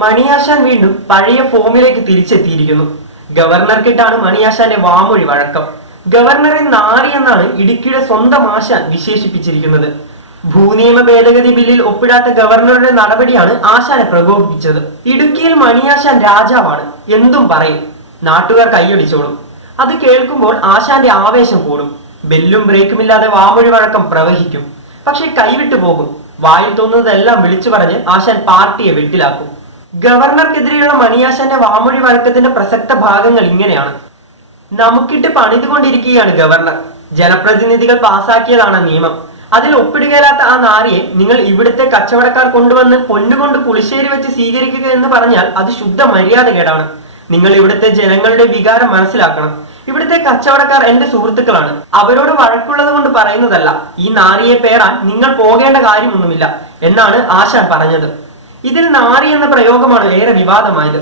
മണിയാശാൻ വീണ്ടും പഴയ ഫോമിലേക്ക് തിരിച്ചെത്തിയിരിക്കുന്നു. ഗവർണർക്കിട്ടാണ് മണിയാശാന്റെ വാമൊഴി വഴക്കം. ഗവർണറെ നാറി എന്നാണ് ഇടുക്കിയുടെ സ്വന്തം ആശാൻ വിശേഷിപ്പിച്ചിരിക്കുന്നത്. ഭൂനിയമ ഭേദഗതി ബില്ലിൽ ഒപ്പിടാത്ത ഗവർണറുടെ നടപടിയാണ് ആശാനെ പ്രകോപിപ്പിച്ചത്. ഇടുക്കിയിൽ മണിയാശാൻ രാജാവാണ്, എന്തും പറയും, നാട്ടുകാർ കൈയടിച്ചോളും. അത് കേൾക്കുമ്പോൾ ആശാന്റെ ആവേശം കൂടും. ബെല്ലും ബ്രേക്കുമില്ലാതെ വാമൊഴി വഴക്കം പ്രവഹിക്കും. പക്ഷെ കൈവിട്ടു പോകും. വായിൽ തോന്നുന്നതെല്ലാം വിളിച്ചു പറഞ്ഞ് ആശാൻ പാർട്ടിയെ വെട്ടിലാക്കും. ഗവർണർക്കെതിരെയുള്ള മണിയാശാന്റെ വാമൊഴി വഴക്കത്തിന്റെ പ്രസക്ത ഭാഗങ്ങൾ ഇങ്ങനെയാണ്. നമുക്കിട്ട് പണിതുകൊണ്ടിരിക്കുകയാണ് ഗവർണർ. ജനപ്രതിനിധികൾ പാസാക്കിയതാണ് നിയമം. അതിൽ ഒപ്പിടുകയില്ലാത്ത ആ നാരിയെ നിങ്ങൾ ഇവിടുത്തെ കച്ചവടക്കാർ കൊണ്ടുവന്ന് പൊന്നുകൊണ്ട് പുളിശ്ശേരി വെച്ച് സ്വീകരിക്കുക എന്ന് പറഞ്ഞാൽ അത് ശുദ്ധ മര്യാദകേടാണ്. നിങ്ങൾ ഇവിടുത്തെ ജനങ്ങളുടെ വികാരം മനസ്സിലാക്കണം. ഇവിടുത്തെ കച്ചവടക്കാർ എന്റെ സുഹൃത്തുക്കളാണ്. അവരോട് വഴക്കുള്ളത് കൊണ്ട് പറയുന്നതല്ല. ഈ നാരിയെ പേറാൻ നിങ്ങൾ പോകേണ്ട കാര്യമൊന്നുമില്ല എന്നാണ് ആശാൻ പറഞ്ഞത്. ഇതിൽ നാരി എന്ന പ്രയോഗമാണ് ഏറെ വിവാദമായത്.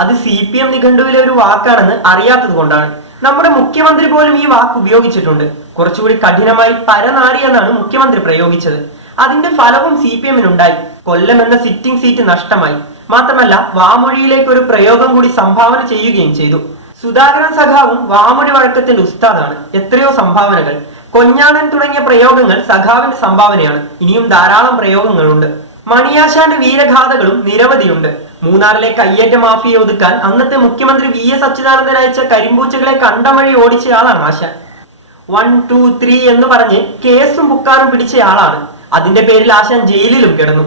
അത് CPM നിഘണ്ടുവിലെ ഒരു വാക്കാണെന്ന് അറിയാത്തത് കൊണ്ടാണ്. നമ്മുടെ മുഖ്യമന്ത്രി പോലും ഈ വാക്ക് ഉപയോഗിച്ചിട്ടുണ്ട്. കുറച്ചുകൂടി കഠിനമായി പരനാരി എന്നാണ് മുഖ്യമന്ത്രി പ്രയോഗിച്ചത്. അതിന്റെ ഫലവും CPM-നുണ്ടായി. കൊല്ലം എന്ന സിറ്റിംഗ് സീറ്റ് നഷ്ടമായി. മാത്രമല്ല വാമൊഴിയിലേക്ക് ഒരു പ്രയോഗം കൂടി സംഭാവന ചെയ്യുകയും ചെയ്തു. സുധാകരൻ സഖാവും വാമൊഴി വഴക്കത്തിന്റെ ഉസ്താദാണ്. എത്രയോ സംഭാവനകൾ. കൊഞ്ഞാണൻ തുടങ്ങിയ പ്രയോഗങ്ങൾ സഖാവിന്റെ സംഭാവനയാണ്. ഇനിയും ധാരാളം പ്രയോഗങ്ങളുണ്ട്. മണിയാശാന്റെ വീരഗാഥകളും നിരവധിയുണ്ട്. മൂന്നാറിലെ കയ്യേറ്റ മാഫിയെ ഒതുക്കാൻ അന്നത്തെ മുഖ്യമന്ത്രി VS അച്യുതാനന്ദൻ അയച്ച കരിമ്പൂച്ചകളെ കണ്ടമഴി ഓടിച്ചയാളാണ് ആശാൻ. 1, 2, 3 എന്ന് പറഞ്ഞ് കേസും ബുക്കാറും പിടിച്ചയാളാണ്. അതിന്റെ പേരിൽ ആശാൻ ജയിലിലും കിടന്നു.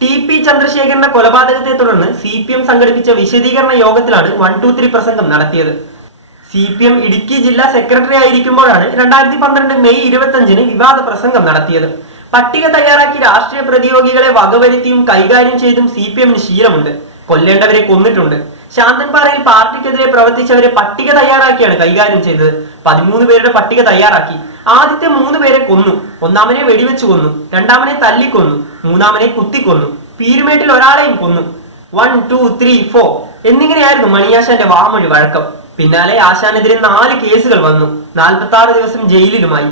TP ചന്ദ്രശേഖരന്റെ കൊലപാതകത്തെ തുടർന്ന് CPM സംഘടിപ്പിച്ച വിശദീകരണ യോഗത്തിലാണ് 1, 2, 3 പ്രസംഗം നടത്തിയത്. CPM ഇടുക്കി ജില്ലാ സെക്രട്ടറി ആയിരിക്കുമ്പോഴാണ് 2012 മെയ് 25-ന് വിവാദ പ്രസംഗം നടത്തിയത്. പട്ടിക തയ്യാറാക്കി രാഷ്ട്രീയ പ്രതിയോഗികളെ വകവരുത്തിയും കൈകാര്യം ചെയ്തും CPM-ന് ശീലമുണ്ട്. കൊല്ലേണ്ടവരെ കൊന്നിട്ടുണ്ട്. ശാന്തൻപാറയിൽ പാർട്ടിക്കെതിരെ പ്രവർത്തിച്ചവരെ പട്ടിക തയ്യാറാക്കിയാണ് കൈകാര്യം ചെയ്തത്. 13 പേരുടെ പട്ടിക തയ്യാറാക്കി. ആദ്യത്തെ 3 പേരെ കൊന്നു. ഒന്നാമനെ വെടിവെച്ചു കൊന്നു, രണ്ടാമനെ തല്ലിക്കൊന്നു, മൂന്നാമനെ കുത്തിക്കൊന്നു, പീരുമേട്ടിൽ ഒരാളെയും കൊന്നു. 1, 2, 3, 4 എന്നിങ്ങനെയായിരുന്നു മണിയാശാന്റെ വാമൊഴി വഴക്കം. പിന്നാലെ ആശാനെതിരെ 4 കേസുകൾ വന്നു. 46 ദിവസം ജയിലിലുമായി.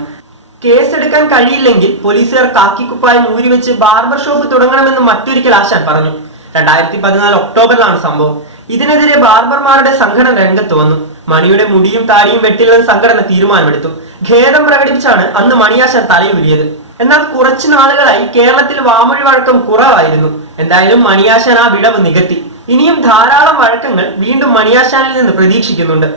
കേസെടുക്കാൻ കഴിയില്ലെങ്കിൽ പോലീസുകാർ കാക്കിക്കുപ്പായം ഊരിവെച്ച് ബാർബർ ഷോപ്പ് തുടങ്ങണമെന്ന് മറ്റൊരിക്കൽ ആശാൻ പറഞ്ഞു. 2014 ഒക്ടോബറിലാണ് സംഭവം. ഇതിനെതിരെ ബാർബർമാരുടെ സംഘടന രംഗത്ത് വന്നു. മണിയുടെ മുടിയും താടിയും വെട്ടില്ലെന്ന് സംഘടന തീരുമാനമെടുത്തു. ഖേദം പ്രകടിപ്പിച്ചാണ് അന്ന് മണിയാശാൻ തലയൂരിയത്. എന്നാൽ കുറച്ചു നാളുകളായി കേരളത്തിൽ വാമൊഴി വഴക്കം കുറവായിരുന്നു. എന്തായാലും മണിയാശാൻ ആ വിടവ് നികത്തി. ഇനിയും ധാരാളം വഴക്കങ്ങൾ വീണ്ടും മണിയാശാനിൽ നിന്ന് പ്രതീക്ഷിക്കുന്നുണ്ട്.